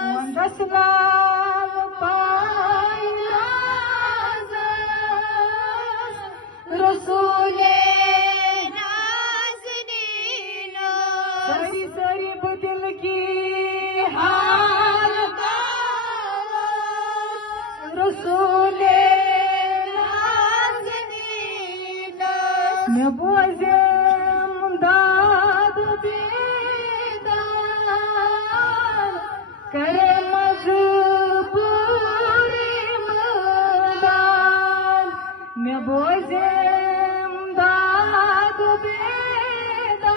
वंदसलाम पाइलास रसूले नाज़नीन सरी सरी दिल की हाल रसूले नाज़नीन मैं बोझम दाद बेदार करे मजबूरी मदान मैं बोझम दाद बेदार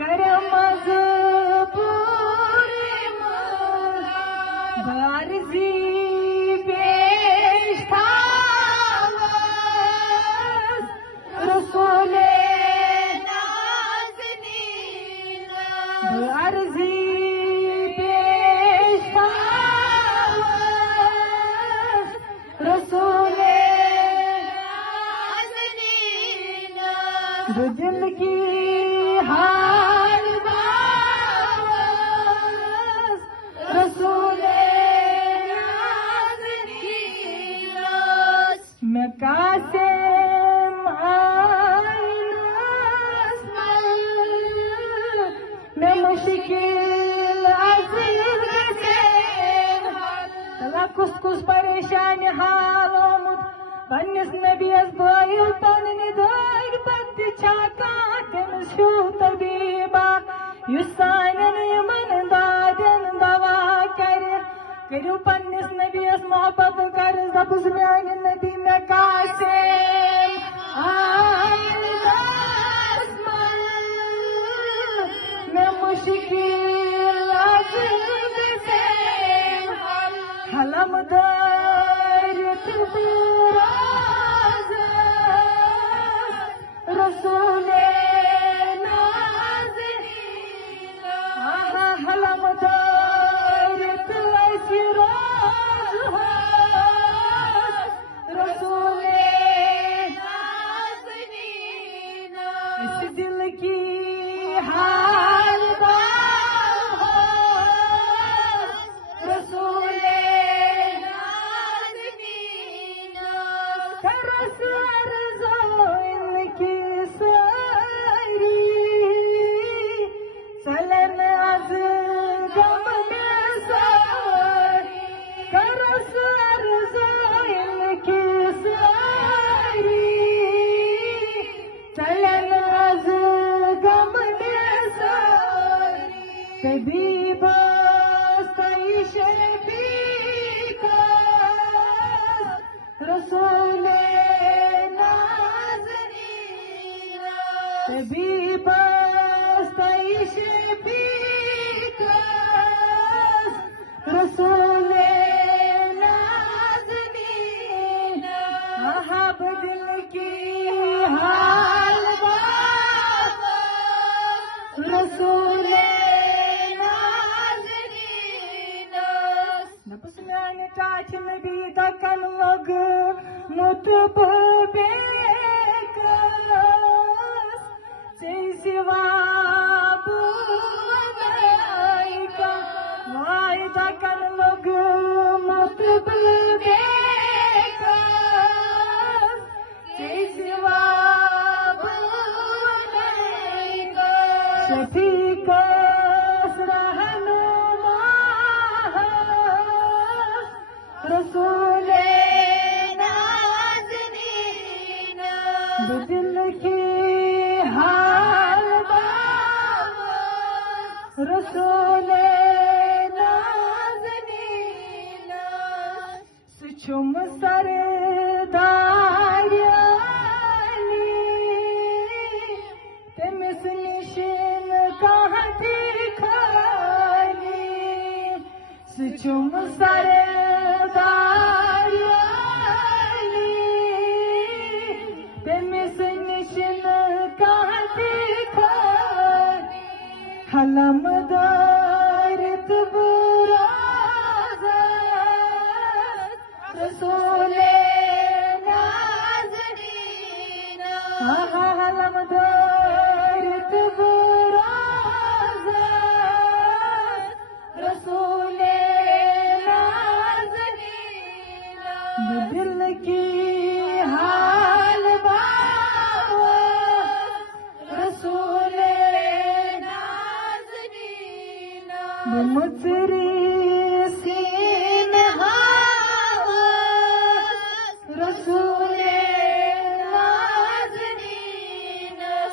करे मजबूरी मदान बारजी पेश थावस रसूले नाज़नीन बारजी दिल की हाल बास रसूले नाज़नीन मैं कासिम आइनास मैं मुश्किल अज़ीज़ से तला कुछ परेशान हाल आमुत पन्निस नबियस बाइल पन्नि दाग पत्ति छाका तमिस शू तबीबा युस सानन यमन दादन दवा करियो पन्निस नबियस मोहब्बत कर जबुस म्यानि नबी मैं कासिम आइनास मैं मुश्किल अज़ीज़ से हलम दारित रसूले नाज़नीन आहा हलम दारित ऐसी रोज़ रसूले नाज़नीन इस दिल की हाल रसूले नाज़नीन करस अर्ज़ो इनकी सारी चलन अज़ गम में सारी करस अर्ज़ो इनकी सारी चलन अज़ गम में सारी तबीबा सही शबीका रसूले नाज़नीन तबीबा सही शबीका रसूले नाज़नीन आहा दिल की हाल रसूले नाज़नीन नफ्स म्यानि चाच नबी दकन लग मुतब बेकस से सिवा बुनाइका वाय दकन लग मुतब बेकस से सिवा बुनाइका शफीकस रहनुमा रसूले नाज़नीन दिल की हाल रसूले नाज़नीन सुछुम सरदार तमिस निशिन कहाँ खाली सुछुम सरदार तमिस निशिन कहाँ खाली हलम दारित बुराज़ रसूले नाज़नीन आहा हलम दारित बुराज़ मुचरी सीन हावस रसूले नाज़नीन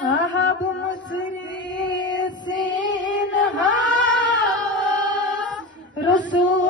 साहब मुचरी सीन हावस रसूल